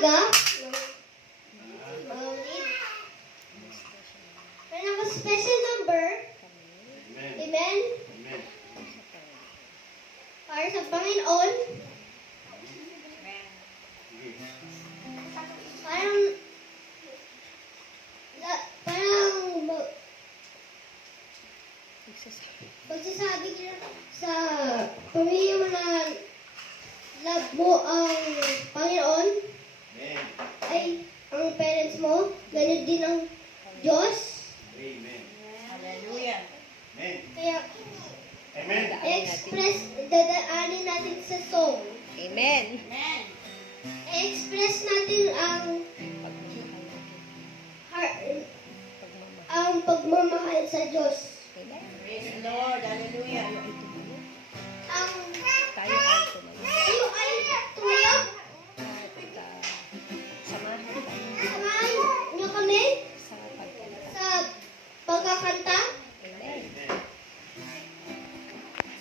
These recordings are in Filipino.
umaga. Meron ako special number. Amen. Para sa Panginoon. Magsasabi ka sa pamilya mo na love mo ang Panginoon. Amen. Ay, ang parents mo, ganun din ang Diyos. Amen. Hallelujah. Amen. Kaya, Amen. express, dadaanin natin sa song. Amen. Amen. Express natin ang pagmamahal sa Diyos. Praise the Lord. Hallelujah. Ang Tayo ay tumayo. tayo ay tumayo. At samahan tayo Samahan niyo kami sa pagkanta. sa pagkakanta. Amen.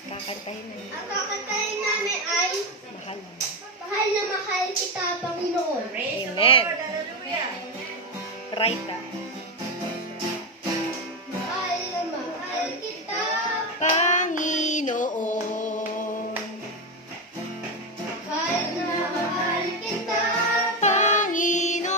Kakantahin namin. Ang kakantahin namin ay Mahal na mahal. Mahal na mahal kita, Panginoon. Praise the Amen. Lord. Hallelujah. Right na. Mahal na mahal kita. Panginoon. Mahal na mahal kita. Panginoon.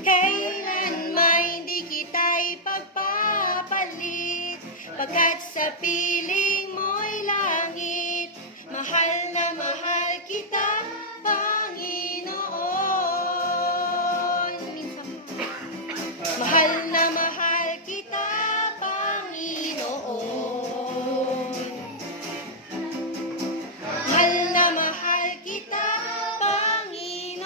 Kailan may hindi kita'y pagpapalit. Pagkat sa piling mo'y langit. Mahal na mahal kita, Panginoon. Minsan mo. Mahal na mahal kita, Panginoon. Mahal na mahal kita, Panginoon.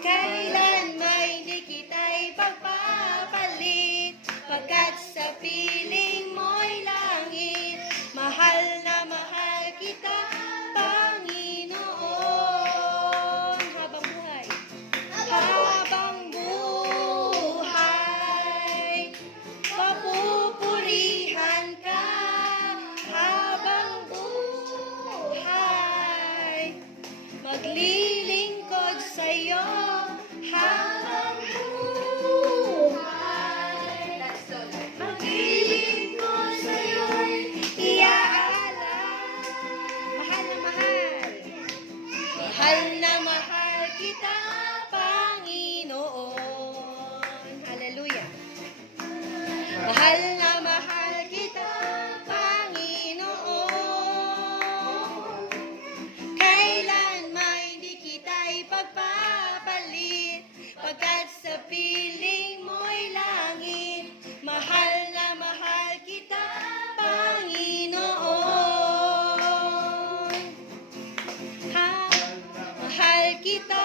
Kailan may di kita'y pagpapalit. Pagkat sa piling mo'y langit. Mahal na mahal kita, Panginoon. Habang buhay. Habang buhay, papupurihan ka. Habang buhay, maglilingkod sa'yo. Habang buhay, maglilingkod sa'yo'y iaalay. Mahal na mahal. Mahal na mahal kita, Panginoon. Hallelujah. Mahal na mahal kita, Panginoon. Kailan may di kita'y pagpapalit. Pagkat sa piling mo'y langit. Mahal na mahal kita, Panginoon. Mahal kita,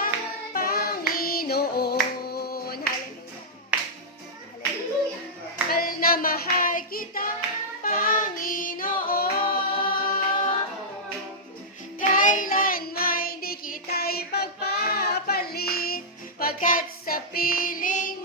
Panginoon. Hallelujah. Hallelujah. Mahal na mahal kita, Panginoon. Kailan may di kita'y pagpapalit. Pagkat sa piling